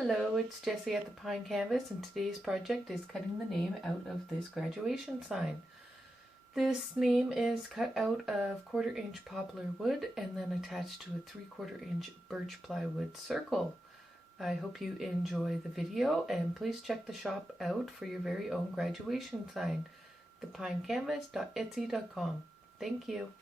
Hello, it's Jessie at the Pine Canvas, and today's project is cutting the name out of this graduation sign. This name is cut out of 1/4 inch poplar wood and then attached to a 3/4 inch birch plywood circle. I hope you enjoy the video, and please check the shop out for your very own graduation sign, thepinecanvas.etsy.com. Thank you.